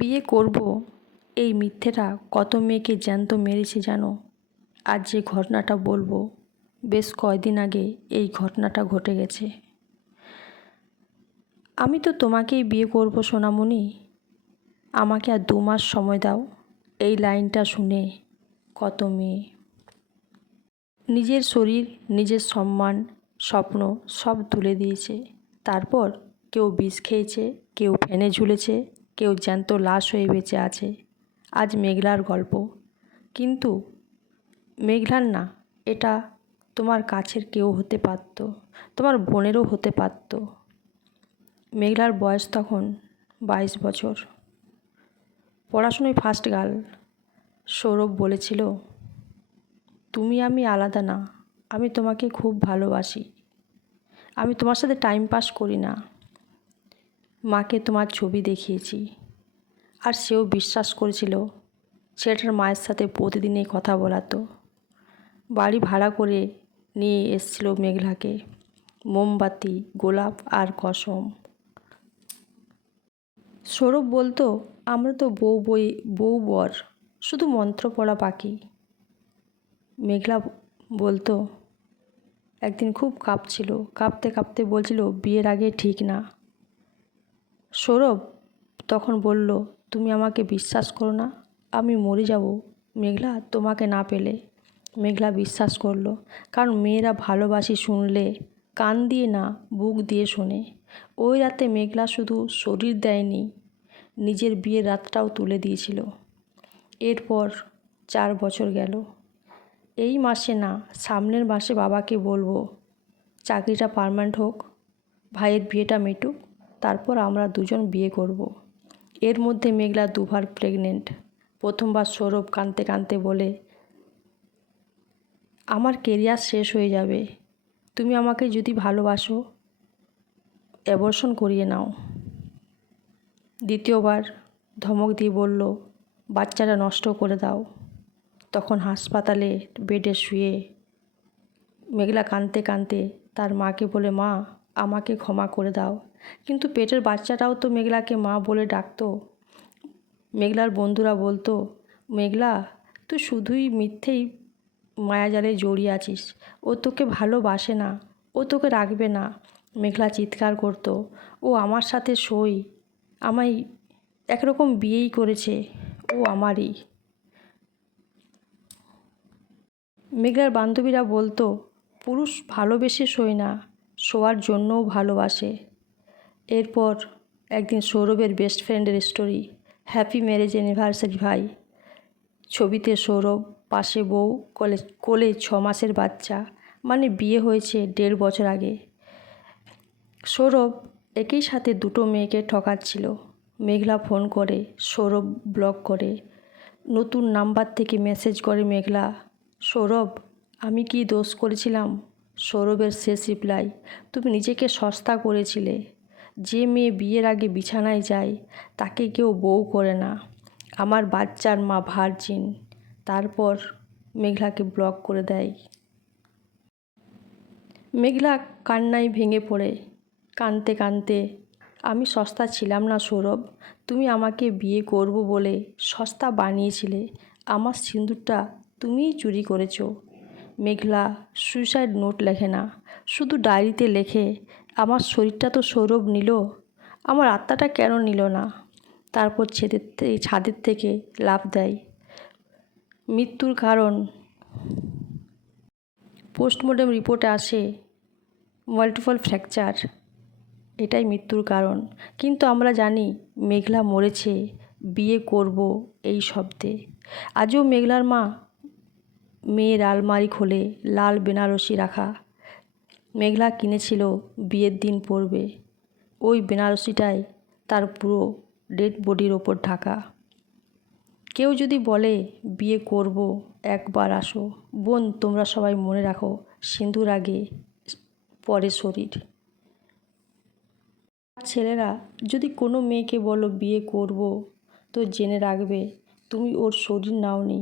বিয়ে করব এই মিথ্যেটা কত মেয়েকে জ্যান্ত মেরেছে জানো। আজ যে ঘটনাটা বলবো বেশ কয়দিন আগে এই ঘটনাটা ঘটে গেছে। আমি তো তোমাকেই বিয়ে করব সোনামণি, আমাকে আর 2 মাস সময় দাও। এই লাইনটা শুনে কত মেয়ে নিজের শরীর, নিজের সম্মান, স্বপ্ন সব তুলে দিয়েছে। তারপর কেউ বিষ খেয়েছে, কেউ ফেনে ঝুলেছে, কেউ জ্যান্ত লাশ হয়ে বেঁচে আছে। আজ মেঘলার গল্প, কিন্তু মেঘলার না, এটা তোমার কাছের কেউ হতে পারত, তোমার বোনেরও হতে পারত। মেঘলার বয়স তখন 22 বছর, পড়াশোনায় ফার্স্ট গার্ল। সৌরভ বলেছিল, তুমি আমি আলাদা না, আমি তোমাকে খুব ভালোবাসি, আমি তোমার সাথে টাইম পাস করি না। মাকে তোমার ছবি দেখিয়েছি, আর সেও বিশ্বাস করেছিল। ছেলেটার মায়ের সাথে প্রতিদিনই কথা বলাতো। বাড়ি ভাড়া করে নিয়ে এসেছিল মেঘলাকে, মোমবাতি, গোলাপ আর কসম। সৌরভ বলতো, আমরা তো বউ বর, শুধু মন্ত্র পড়া বাকি। মেঘলা বলতো, একদিন খুব কাঁপছিল, কাঁপতে কাঁপতে বলছিল বিয়ের আগে ঠিক না। সৌরভ তখন বলল, তুমি আমাকে বিশ্বাস করো না, আমি মরে যাব মেঘলা তোমাকে না পেলে। মেঘলা বিশ্বাস করলো, কারণ মেয়েরা ভালোবাসি শুনলে কান দিয়ে না, বুক দিয়ে শোনে। ওই রাতে মেঘলা শুধু শরীর দেয়নি, নিজের বিয়ের রাতটাও তুলে দিয়েছিল। এরপর 4 বছর গেল। এই মাসে না, সামনের মাসে বাবাকে বলবো চাকরিটা পার্মানেন্ট হোক, ভাইয়ের বিয়েটা মিটুক, তারপর আমরা দুজন বিয়ে করব। এর মধ্যে মেঘলা 2বার প্রেগনেন্ট। প্রথমবার সৌরভ কাঁদতে কাঁদতে বলে, আমার কেরিয়ার শেষ হয়ে যাবে, তুমি আমাকে যদি ভালোবাসো অ্যাবর্শন করিয়ে নাও। দ্বিতীয়বার ধমক দিয়ে বলল, বাচ্চাটা নষ্ট করে দাও। তখন হাসপাতালে বেডে শুয়ে মেঘলা কাঁদতে কাঁদতে তার মাকে বলে, মা আমাকে ক্ষমা করে দাও। কিন্তু পেটের বাচ্চাটাও তো মেঘলাকে মা বলে ডাকতো। মেঘলার বন্ধুরা বলতো, মেঘলা তুই শুধুই মিথ্যেই মায়াজালে জড়িয়ে আছিস, ও তোকে ভালোবাসে না, ও তোকে রাখবে না। মেঘলা চিৎকার করতো, ও আমার সাথে সই, আমায় একরকম বিয়েই করেছে, ও আমারই। মেঘলার বান্ধবীরা বলতো, পুরুষ ভালোবেসে শোয় না, শোয়ার জন্যও ভালোবাসে। এরপর একদিন সৌরভের বেস্ট ফ্রেন্ডের স্টোরি, হ্যাপি ম্যারেজ অ্যানিভার্সারি ভাই। ছবিতে সৌরভ, পাশে বউ, কোলে 6 মাসের বাচ্চা, মানে বিয়ে হয়েছে 1.5 বছর আগে। সৌরভ একই সাথে 2টো মেয়েকে ঠকাচ্ছিল। মেঘলা ফোন করে, সৌরভ ব্লক করে। নতুন নাম্বার থেকে মেসেজ করে মেঘলা, সৌরভ আমি কি দোষ করেছিলাম? সৌরভের শেষ রিপ্লাই, তুমি নিজেকে সস্তা করেছিলে। যে মেয়ে বিয়ের আগে বিছানায় যায় তাকে কেউ বউ করে না। আমার বাচ্চার মা ভার্জিন। তারপর মেঘলাকে ব্লক করে দেয়। মেঘলা কান্নায় ভেঙে পড়ে, কাঁদতে কাঁদতে, আমি সস্তা ছিলাম না সৌরভ, তুমি আমাকে বিয়ে করব বলে সস্তা বানিয়েছিলে, আমার সিঁদুরটা তুমিই চুরি করেছো। মেঘলা সুইসাইড নোট লেখে না, শুধু ডায়েরিতে লেখে, আমার শরীরটা তো সৌরভ নিল, আমার আত্মাটা কেন নিল না। তারপর ছাদের থেকে লাফ দেয়। মৃত্যুর কারণ পোস্টমর্টেম রিপোর্টে আসে মাল্টিপল ফ্র্যাকচার, এটাই মৃত্যুর কারণ। কিন্তু আমরা জানি মেঘলা মরেছে বিয়ে করব এই শব্দে। আজও মেঘলার মা মেয়ের আলমারি খোলে, লাল বেনারসি রাখা। মেঘলা কিনেছিল বিয়ের দিন পরবে, ওই বেনারসিটাই তার পুরো ডেড বডির ওপর ঢাকা। কেউ যদি বলে বিয়ে করব, একবার আসো বোন, তোমরা সবাই মনে রাখো, সিঁদুর আগে পরে শরীর। ছেলেরা যদি কোনো মেয়েকে বলো বিয়ে করব, তো জেনে রাখবে তুমি ওর শরীর নাওনি,